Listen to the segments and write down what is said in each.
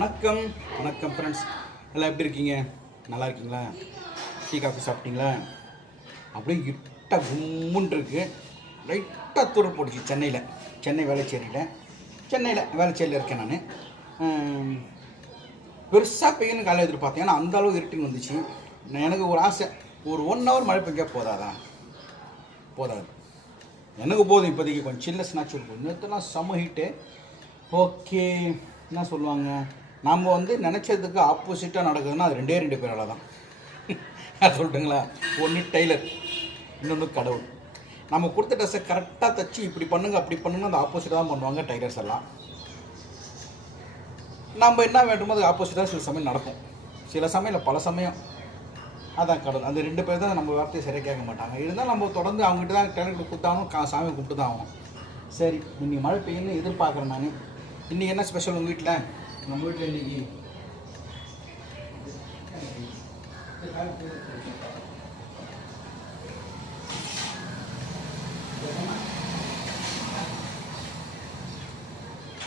வணக்கம் வணக்கம் ஃப்ரெண்ட்ஸ், எல்லாம் எப்படி இருக்கீங்க? நல்லா இருக்கீங்களா? டீ காஃபி சாப்பிட்டீங்களா? அப்படியே இட்ட கும்முன்னு இருக்குது. லைட்டாக தூரம் போட்டுச்சு சென்னை வேலைச்சேரியில் இருக்கேன் நான். பெருசாக பெய்யணும் காலையில் எதிர்பார்த்தேன். ஏன்னா அந்த அளவு இருட்டுன்னு வந்துச்சு. எனக்கு ஒரு ஆசை, ஒரு 1 hour மழை பெஞ்சா போதாது. எனக்கு போதும் இப்போதைக்கு. கொஞ்சம் சில்லஸ் நேச்சுரல் போதும். நேற்றுலாம் செம ஹீட்டு. ஓகே, என்ன சொல்லுவாங்க, நம்ம நினச்சதுக்கு ஆப்போசிட்டாக நடக்குதுன்னா அது 2 பேரால் தான். அது சொல்லட்டுங்களா? ஒன்று டெய்லர், இன்னொன்று கடவுள். நம்ம கொடுத்த ட்ரெஸ்ஸை கரெக்டாக தைச்சி இப்படி பண்ணுங்க அப்படி பண்ணுங்க அந்த ஆப்போசிட்டாக தான் பண்ணுவாங்க டைலர்ஸ் எல்லாம். நம்ம என்ன வேண்டுமோ அது ஆப்போசிட்டாக சில சமயம் நடக்கும், சில சமயம் இல்லை பல சமயம். அதான் கடவுள். அந்த 2 பேர் தான் நம்ம வார்த்தையை சரியாக கேட்க மாட்டாங்க. இருந்தாலும் நம்ம தொடர்ந்து அவங்ககிட்ட தான் டேலண்ட் கொடுத்தாலும் சாமி கூப்பிட்டு தான் ஆகும். சரி, இன்றைக்கி மழை பெய்யணும்னு எதிர்பார்க்குறேன் நான். இன்றைக்கி என்ன ஸ்பெஷல் உங்கள் வீட்டில்? நம்ம வீட்டில் இன்றைக்கி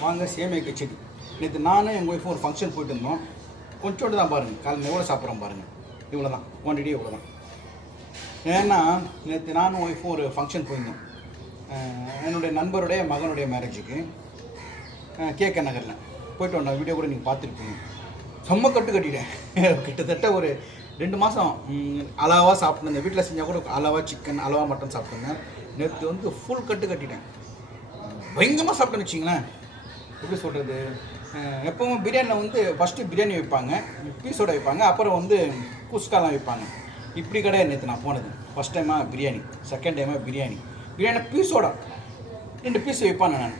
வாங்க சேமியா கிச்சடி. நேற்று நானும் எங்கள் ஒய்ஃபும் ஒரு ஃபங்க்ஷன் போயிட்டு இருந்தோம். கொஞ்சோண்டு தான் பாருங்கள், காலையில் எவ்வளோ சாப்பிட்றோம் பாருங்கள். இவ்வளோ தான் குவான்டிட்டி, இவ்வளோ தான். ஏன்னா நேற்று நானும் ஒய்ஃபும் ஒரு ஃபங்க்ஷன் போயிருந்தோம். என்னுடைய நண்பருடைய மகனுடைய மேரேஜுக்கு கேகே நகரில் போய்ட்டு வந்தோம். வீடியோ கூட நீங்கள் பார்த்துருப்பீங்க. செம்ம கட்டிட்டேன். கிட்டத்தட்ட ஒரு 2 மாதம் அளவாக சாப்பிட்டேன். இந்த வீட்டில் செஞ்சால் கூட அளவாக சிக்கன், அளவாக மட்டன் சாப்பிட்டேங்க. நேற்று ஃபுல் கட்டிட்டேன். பயங்கரமாக சாப்பிட்டேன்னு வச்சிங்களேன். எப்படி சொல்கிறது, எப்பவும் பிரியாணியில் ஃபஸ்ட்டு பிரியாணி வைப்பாங்க, பீஸோட வைப்பாங்க, அப்புறம் குஸ்காலாம் வைப்பாங்க. இப்படி கிடையாது. நேற்று நான் போனது ஃபஸ்ட் டைமாக பிரியாணி, செகண்ட் டைமாக பிரியாணி பீஸோட 2 பீஸ் வைப்பாங்க. நான்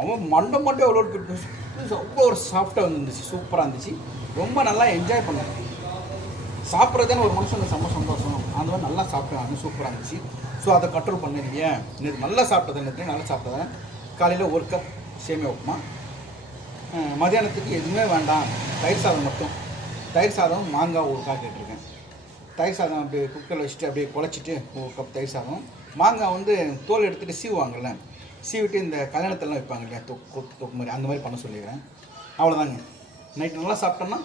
அவன் மண்டை அவ்வளோ பீஸ் அவ்வளோ ஒரு சாஃப்டாக இருந்துச்சு, சூப்பராக இருந்துச்சு. ரொம்ப நல்லா என்ஜாய் பண்ணேன். சாப்பிட்றதுன்னு ஒரு மனுஷனுக்கு செம்ம சந்தோஷம். அந்த மாதிரி நல்லா சாப்பிட்டேன், சூப்பராக இருந்துச்சு. ஸோ அதை கண்ட்ரோல் பண்ணிருக்கீங்க. நேற்று நல்லா சாப்பிட்டது, நல்லா சாப்பிட்டேன். காலையில் 1 கப் சேமியா உப்புமா. மதியானத்துக்கு எதுவுமே வேண்டாம், தயிர் சாதம் மட்டும். தயிர் சாதம் மாங்காய் 1 காய் கேட்டிருக்கேன். தயிர் சாதம் அப்படியே குக்கரில் வச்சுட்டு அப்படியே குழச்சிட்டு 1 கப் தயிர் சாதம். மாங்காய் தோல் எடுத்துகிட்டு சீவுவாங்கள்ல, சீவிட்டு இந்த கல்யாணத்தெல்லாம் வைப்பாங்க இல்லையா, தொக்கு மாதிரி, அந்த மாதிரி பண்ண சொல்லிடுறேன். அவ்வளோதாங்க. நைட்டு நல்லா சாப்பிட்டோம்னா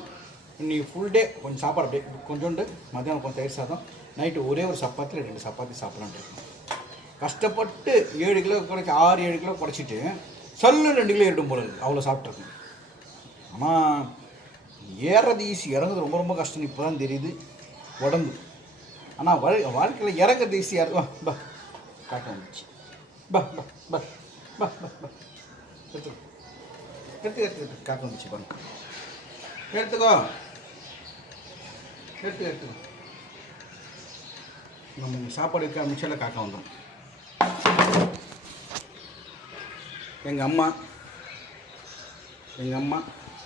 இன்றைக்கி ஃபுல் டே கொஞ்சம் சாப்பாடு அப்படியே கொஞ்சோண்டு, மதியானம் கொஞ்சம் தயிர் சாதம், நைட்டு ஒரே ஒரு சப்பாத்தி 2 சப்பாத்தி சாப்பிட்லான்ட்டு இருக்கேன். கஷ்டப்பட்டு 7 கிலோ குறைச்சி 6-7 கிலோ குறைச்சிட்டு சல்லு 2 கிலோ ஏறிடும் போல இருக்குது. அவ்வளோ சாப்பிட்ருக்கேன். ஆனால் ஏறது ஈஸி, இறங்குறது ரொம்ப ரொம்ப கஷ்டம். இப்போ தான் தெரியுது உடம்பு. ஆனால் வாழ்க்கையில் இறங்குறது ஈஸியாக இருக்கும். பா காட்ட வந்துச்சு. பா பா பா பா பா எடுத்து காக்க வந்துச்சு பாருங்க. எடுத்துக்கோ. நம்ம சாப்பாடு வைக்க மிச்சத்தில் காக்க வந்துடும். எங்கள் அம்மா,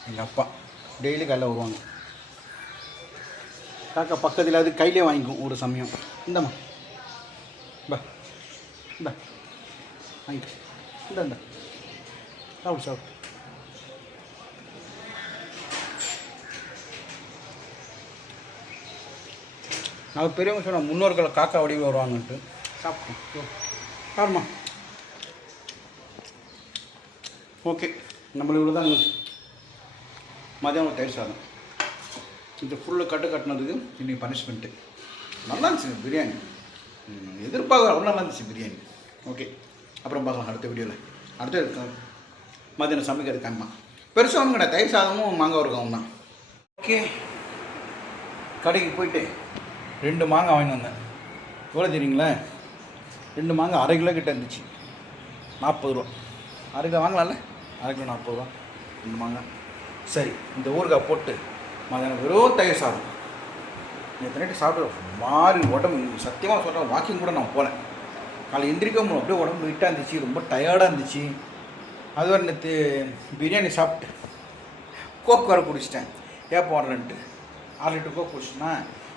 எங்கள் அப்பா டெய்லி காலையில் வருவாங்க. காக்கா பக்கத்தில் அது கையிலே வாங்கிக்கும் ஒரு சமயம். இந்தம்மா பா இந்த வாங்கி இந்த சாப்பிடு. நான் பெரியவங்க சொன்ன முன்னோர்கள் காக்கா வடிவில் வருவாங்கன்ட்டு சாப்பிட்டோம். பாருமா. ஓகே, நம்மளுக்கு இவ்வளோ தான். மதியானம் தயிர் சாதம். இந்த ஃபுல்லு கட்டினதுக்கு இன்றைக்கி பனிஷ்மெண்ட்டு. நல்லா இருந்துச்சு பிரியாணி. எதிர்பார்க்க அவ்வளோ நல்லா இருந்துச்சு பிரியாணி. ஓகே, அப்புறம் பார்க்கலாம் அடுத்த வீடியோவில். அடுத்த மதியானம் சமைக்கிறது அம்மா பெருசாக ஒன்றும் கிடையாது. தயிர் சாதமும் மாங்காய் இருக்கும் தான். ஓகே, கடைக்கு போயிட்டு 2 மாங்காய் வாங்கிட்டு வந்தேன். எவ்வளோ தெரியுங்களா? 2 மாங்காய் 1/2 கிலோ கிட்டே இருந்துச்சு. 40 ரூபா. 1/2 கிலோ வாங்கலாம்ல? 1/2 கிலோ 40 ரூபா 2 மாங்காய். சரி, இந்த ஊறுகாய் போட்டு மதியானம் வெறும் தயிர் சாதம். நேற்று நைட்டு சாப்பிட்டு மாறி உடம்பு, சத்தியமாக சொல்கிறேன், வாக்கிங் கூட நான் போனேன். காலை எந்திரிக்க முடியும், அப்படியே உடம்பு வெயிட்டாக இருந்துச்சு, ரொம்ப டயர்டாக இருந்துச்சு. அது வரை நேற்று பிரியாணி சாப்பிட்டு கோக் வர குடிச்சிட்டேன். ஏன் போடுறேன்ட்டு 6 லிட்டர் கோக் குடிச்சிட்டேன்னா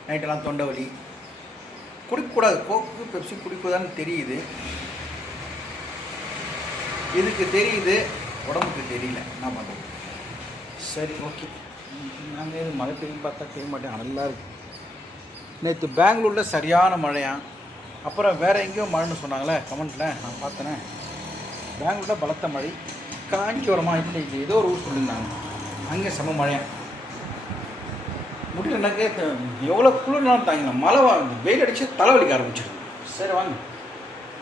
நைட்டெல்லாம் தொண்டை வலி. குடிக்கக்கூடாது, கோக்கு பெப்சி குடிக்கூடாதுன்னு தெரியுது. இதுக்கு தெரியுது, உடம்புக்கு தெரியல. என்ன பண்ணுறது? சரி, ஓகே. நாங்கள் இது மழை பெய்யும் பார்த்தா பெய்ய மாட்டேன், நல்லா இருக்குது. நேற்று பெங்களூரில் சரியான மழையா. அப்புறம் வேறு எங்கேயோ மழைன்னு சொன்னாங்களே கமெண்ட்டில், நான் பார்த்தேனே. பெங்களூரில் பலத்த மழை. காஞ்சிபுரமா இப்படி ஏதோ ஒரு ஊர் சொல்லியிருந்தாங்க. அங்கே செம மழையா முடியல. எனக்கு எவ்வளோ குளிர்னாலும் தாங்கலாம். மழை வெயில் அடித்து தலைவலிக்க ஆரம்பிச்சிடும். சரி வாங்க,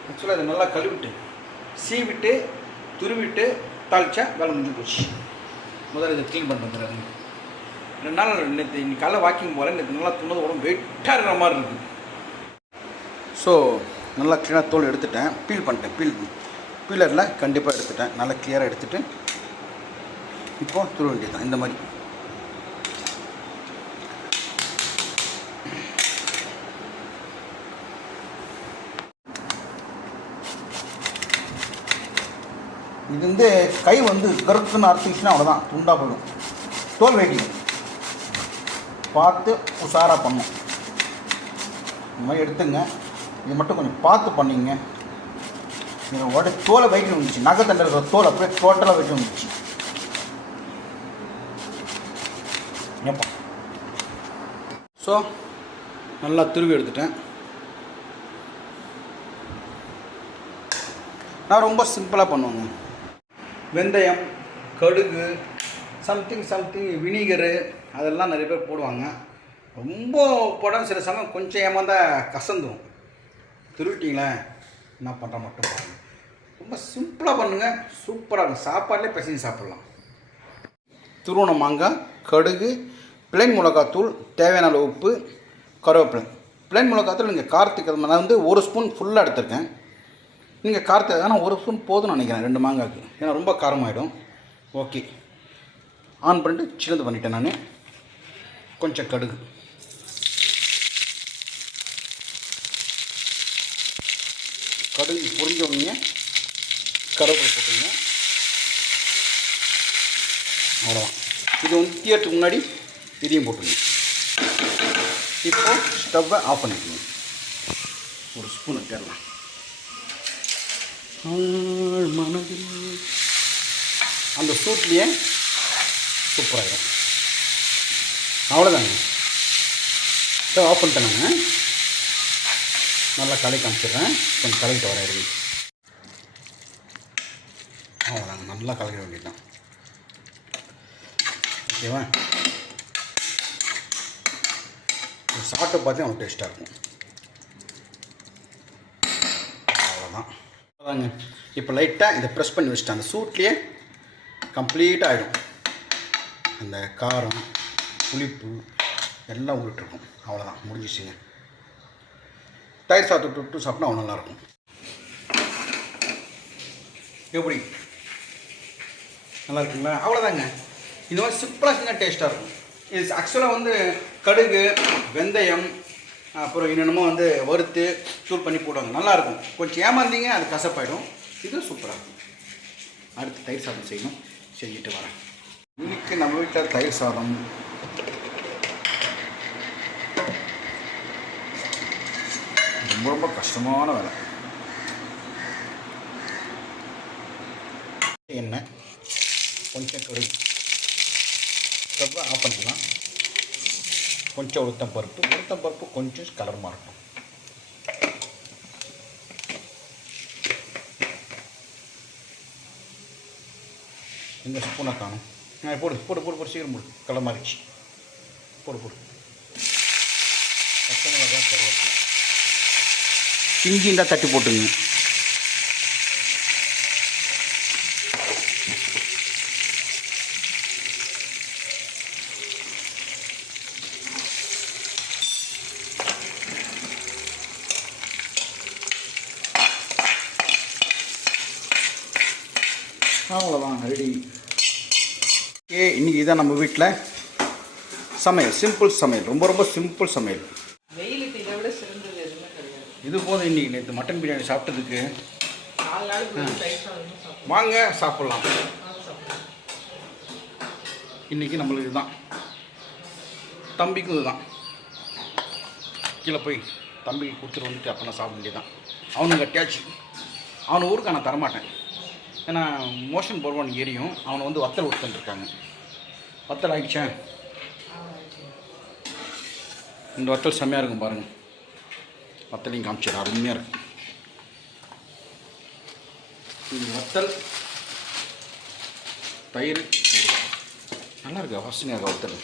ஆக்சுவலாக அதை நல்லா கழுவிட்டு சீவிட்டு துருவிட்டு தாளிச்சா வேலை முடிஞ்சு போச்சு. முதல்ல இதை க்ளீன் பண்ணிட்டு வந்துடுறாங்க. 2 நாள் நேற்று இன்னைக்கு காலைல வாக்கிங் போகிறேன். நேற்று நல்லா துண்ணது உடம்பு வெயிட்டாக இருக்கிற மாதிரி இருக்குது. ஸோ நல்லா க்ளீனாக தோல் எடுத்துட்டேன், பீல் பண்ணிட்டேன். பீலரில் கண்டிப்பாக எடுத்துட்டேன். நல்லா கிளியராக எடுத்துகிட்டு இப்போது துருவ வேண்டியது தான். இந்த மாதிரி இது வந்து கை வந்து கருத்துன்னு அறுத்துச்சுன்னா அவ்வளோதான், துண்டாக போயிடும். தோல் வெயிட்டிங் பார்த்து உஷாராக பண்ணும். இந்த மாதிரி எடுத்துங்க. இது மட்டும் கொஞ்சம் பார்த்து பண்ணிங்க. உடனே தோலை வெயிட்டு வந்துச்சு. நகத்தண்டை இருக்கிற தோல் அப்படியே டோட்டலாக வெயிட்டு வந்துச்சு. ஏப்பா ஸோ நல்லா துருவி எடுத்துட்டேன். நான் ரொம்ப சிம்பிளாக பண்ணுவேங்க. வெந்தயம், கடுகு, சம்திங் வினிகரு அதெல்லாம் நிறைய பேர் போடுவாங்க. ரொம்ப போடாமல் சில சமயம் கொஞ்சம் ஏமாந்தால் கசந்துடும். துருவிட்டிங்களே என்ன பண்ணுற மட்டும் பாருங்கள். ரொம்ப சிம்பிளாக பண்ணுங்கள், சூப்பராக இருக்கும். சாப்பாடுலேயே பிசைஞ்சு சாப்பிட்லாம். துருவன மாங்காய், கடுகு, பிளைன் மிளகாத்தூள், தேவையான அளவு உப்பு, கருவேப்பிலை. பிளைன் மிளகாத்தூள் நீங்கள் காரத்துக்கு நான் வந்து 1 ஸ்பூன் ஃபுல்லாக எடுத்திருக்கேன். நீங்கள் காரத்தை ஆனால் 1 ஸ்பூன் போதும்னு நினைக்கிறேன் 2 மாங்காய்க்கு. ஏன்னா ரொம்ப காரமாகிடும். ஓகே, ஆன் பண்ணிட்டு சின்னது பண்ணிட்டேன் நான். கொஞ்சம் கடுகு, கடுகு பொரிஞ்ச உடனே கருவேப்பிலை போட்டுங்க. அவ்வளோதான். இது வந்து தீயறதுக்கு முன்னாடி இதையும் போட்டுருங்க. இப்போ ஸ்டவ்வை ஆஃப் பண்ணிக்கணும். 1 ஸ்பூன் விட்டுடலாம். மனதில் அந்த சூட்லேயே சூப்பராகிடும். அவ்வளோதாங்க. ஸ்டவ் ஆஃப் பண்ணிட்டேன் நான். நல்லா கலை காமிச்சிடுறேன். கொஞ்சம் கலைக்கு வராது. அவ்வளோதாங்க, நல்லா கலக்க வேண்டியதுதான். ஓகேவா? சாப்பிட்டு பார்த்தா அவனுக்கு டேஸ்ட்டாக இருக்கும். அவ்வளோதான். அதாங்க. இப்போ லைட்டாக இதை ப்ரெஸ் பண்ணி வச்சுட்டேன். அந்த சூட்லேயே கம்ப்ளீட்டாக ஆகிடும். அந்த காரம், புளிப்பு எல்லாம் ஊறிட்டுருக்கும். அவ்வளோதான், முடிஞ்சிச்சுங்க. தயிர் சாதத்தை விட்டு சாப்பிட்டா அவன் நல்லாயிருக்கும். எப்படி நல்லா இருக்குங்களா? அவ்வளோதாங்க. இது மாதிரி சிம்பிளாக செஞ்சால் டேஸ்ட்டாக இருக்கும். இது ஆக்சுவலாக வந்து கடுகு, வெந்தயம், அப்புறம் என்னென்னமோ வந்து வறுத்து தூள் பண்ணி போடுவாங்க. நல்லாயிருக்கும். கொஞ்சம் ஏமாந்தீங்க அது கசப்பாயிடும். இது சூப்பராக இருக்கும். அடுத்து தயிர் சாதம் செய்யணும், செஞ்சுட்டு வரேன். இன்றைக்கி நம்ம வீட்டில் தயிர் சாதம் ரொம்ப ரொம்ப கஷ்டமான வேலை. எண்ணெய், கொஞ்சம் கடுகு, ஸ்டவ்வை ஆஃப் பண்ணிக்கலாம். கொஞ்சம் உளுத்தம் பருப்பு கொஞ்சம் கலர் மாறட்டும். இந்த ஸ்பூனை காணும். போடு போடு போடு போடு சீக்கிரம் போடு. கலர் மாறிச்சு. போடு போடு. பச்சை மிளகாய், கருவேப்பிலை, இஞ்சி இருந்தால் தட்டி போட்டுங்க. அவ்வளோதான், ரெடி. இன்றைக்கி இதான் நம்ம வீட்டில் சமையல். சிம்பிள் சமையல், ரொம்ப ரொம்ப சிம்பிள் சமையல். வெயிலுக்கு இதை விட சிறந்தது எதுவுமே கிடையாது. இது போதும். இன்றைக்கி நேற்று மட்டன் பிரியாணி சாப்பிட்டதுக்கு 4 நாளுக்கு வாங்க சாப்பிட்லாம். இன்றைக்கி நம்மளுக்கு இதுதான். தம்பிக்கும் இதுதான். கீழே போய் தம்பிக்கு கொடுத்துட்டு வந்துட்டு அப்போ நான் சாப்பிட வேண்டியதான். அவனுக்கு கட்டியாச்சு. அவனை ஊருக்கு நான் தரமாட்டேன். ஏன்னா மோஷன் போடுவான்னு ஏரியும். அவனை வந்து வத்தல் ஊற்றுருக்காங்க. வத்தல் ஆகிடுச்சேன். இந்த வத்தல் செம்மையாக இருக்கும் பாருங்கள். வத்தலையும் காமிச்சிடும், அருமையாக இருக்கும். இந்த வத்தல், தயிர், நல்லா இருக்கா வாசனையாக ஒருத்தர்